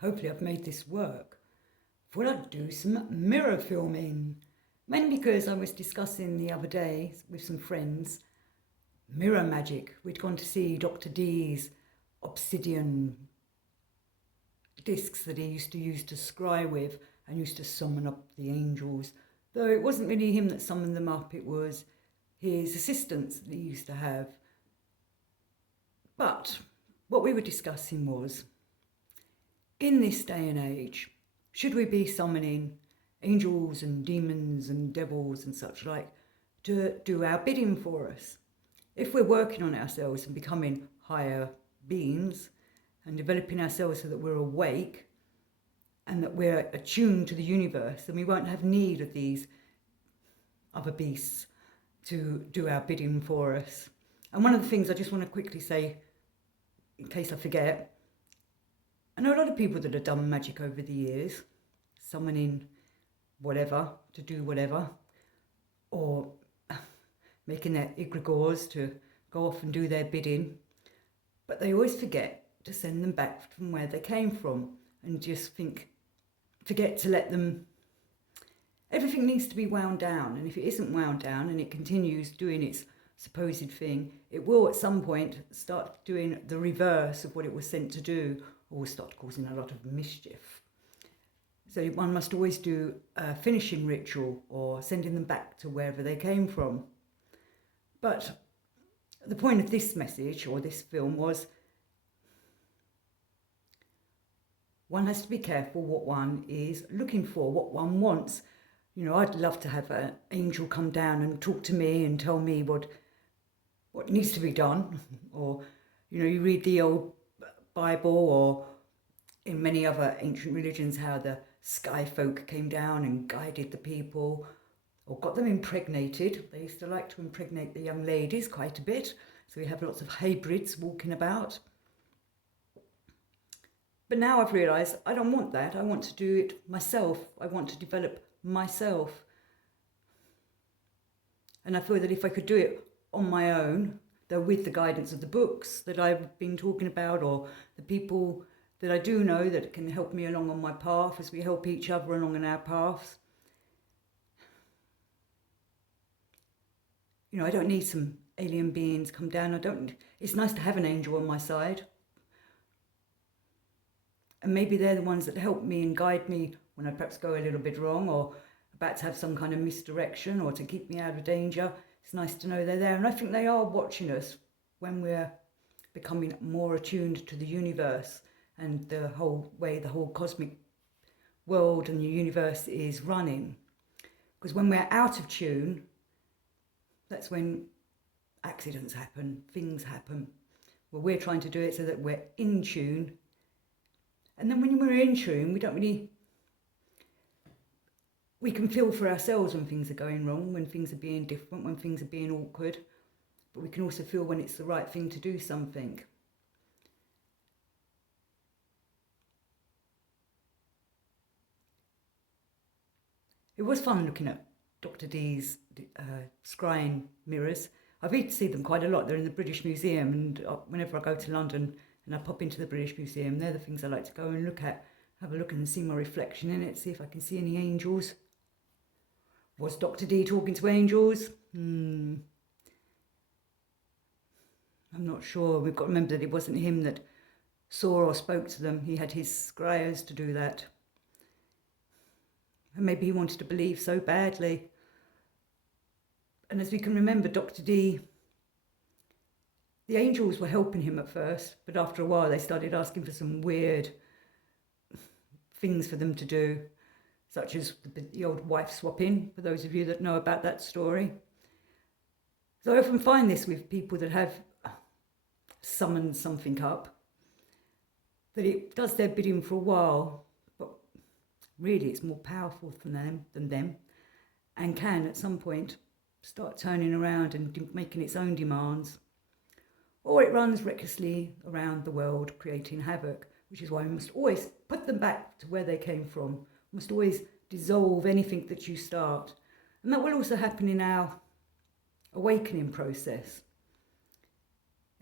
hopefully I've made this work. Thought I'd do some mirror filming. Mainly because I was discussing the other day with some friends mirror magic. We'd gone to see Dr. D's obsidian discs that he used to use to scry with and used to summon up the angels. Though it wasn't really him that summoned them up, it was his assistants that he used to have. But what we were discussing was, in this day and age, should we be summoning angels and demons and devils and such like to do our bidding for us? If we're working on ourselves and becoming higher beings and developing ourselves so that we're awake and that we're attuned to the universe, then we won't have need of these other beasts to do our bidding for us. And one of the things I just want to quickly say, in case I forget, I know a lot of people that have done magic over the years, summoning whatever to do whatever, or making their egregores to go off and do their bidding, but they always forget to send them back from where they came from and just forget to let them. Everything needs to be wound down, and if it isn't wound down and it continues doing its supposed thing, it will at some point start doing the reverse of what it was sent to do, or will start causing a lot of mischief. So one must always do a finishing ritual or sending them back to wherever they came from. But the point of this message or this film was, one has to be careful what one is looking for, what one wants. You know, I'd love to have an angel come down and talk to me and tell me what needs to be done. Or, you know, you read the old Bible or in many other ancient religions how the sky folk came down and guided the people or got them impregnated. They used to like to impregnate the young ladies quite a bit. So we have lots of hybrids walking about. But now I've realised I don't want that. I want to do it myself. I want to develop myself. And I feel that if I could do it on my own, though with the guidance of the books that I've been talking about or the people that I do know that can help me along on my path as we help each other along on our paths. You know, I don't need some alien beings come down. It's nice to have an angel on my side. And maybe they're the ones that help me and guide me when I perhaps go a little bit wrong or about to have some kind of misdirection or to keep me out of danger. It's nice to know they're there. And I think they are watching us when we're becoming more attuned to the universe and the whole way the whole cosmic world and the universe is running. Because when we're out of tune, that's when accidents happen, things happen. Well, we're trying to do it so that we're in tune. And then when we're in tune, we can feel for ourselves when things are going wrong, when things are being different, when things are being awkward. But we can also feel when it's the right thing to do something. It was fun looking at Dr. D's scrying mirrors. I've been to see them quite a lot. They're in the British Museum, and whenever I go to London and I pop into the British Museum, they're the things I like to go and look at, have a look and see my reflection in it, see if I can see any angels. Was Dr. D talking to angels? I'm not sure. We've got to remember that it wasn't him that saw or spoke to them. He had his scryers to do that. And maybe he wanted to believe so badly. And as we can remember, Dr. D, the angels were helping him at first, but after a while they started asking for some weird things for them to do, such as the old wife swapping, for those of you that know about that story. So I often find this with people that have summoned something up, that it does their bidding for a while, but really it's more powerful than them, and can at some point start turning around and making its own demands. Or it runs recklessly around the world creating havoc, which is why we must always put them back to where they came from. We must always dissolve anything that you start. And that will also happen in our awakening process.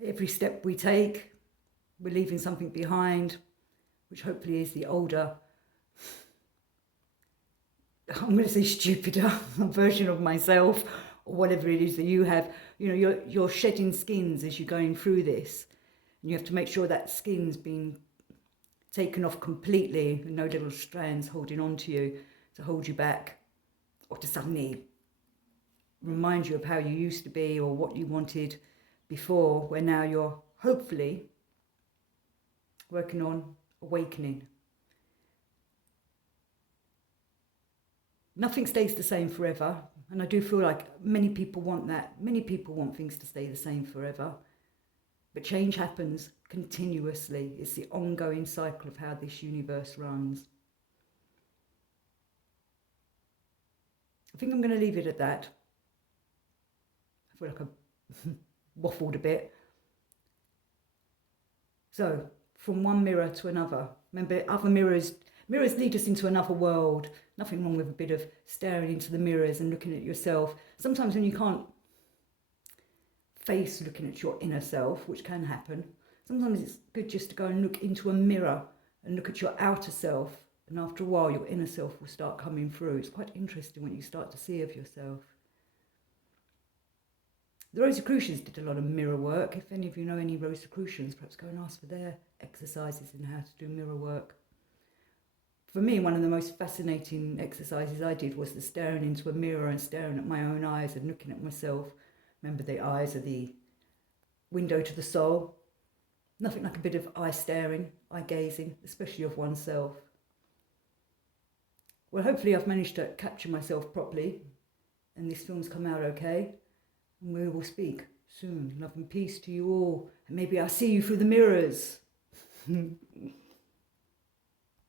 Every step we take, we're leaving something behind. which hopefully is the older, I'm going to say stupider version of myself, or whatever it is that you have. You know, you're shedding skins as you're going through this, and you have to make sure that skin's been taken off completely, and no little strands holding on to you to hold you back, or to suddenly remind you of how you used to be or what you wanted before, where now you're hopefully working on awakening. Nothing stays the same forever, and I do feel like many people want that. Many people want things to stay the same forever, but change happens continuously. It's the ongoing cycle of how this universe runs. I think I'm going to leave it at that. I feel like I've waffled a bit. So, from one mirror to another. Remember, other mirrors lead us into another world. Nothing wrong with a bit of staring into the mirrors and looking at yourself. Sometimes when you can't face looking at your inner self, which can happen, sometimes it's good just to go and look into a mirror and look at your outer self. And after a while, your inner self will start coming through. It's quite interesting what you start to see of yourself. The Rosicrucians did a lot of mirror work. If any of you know any Rosicrucians, perhaps go and ask for their exercises in how to do mirror work. For me, one of the most fascinating exercises I did was the staring into a mirror and staring at my own eyes and looking at myself. Remember, the eyes are the window to the soul. Nothing like a bit of eye staring, eye gazing, especially of oneself. Well, hopefully I've managed to capture myself properly and this film's come out okay. And we will speak soon. Love and peace to you all. And maybe I'll see you through the mirrors.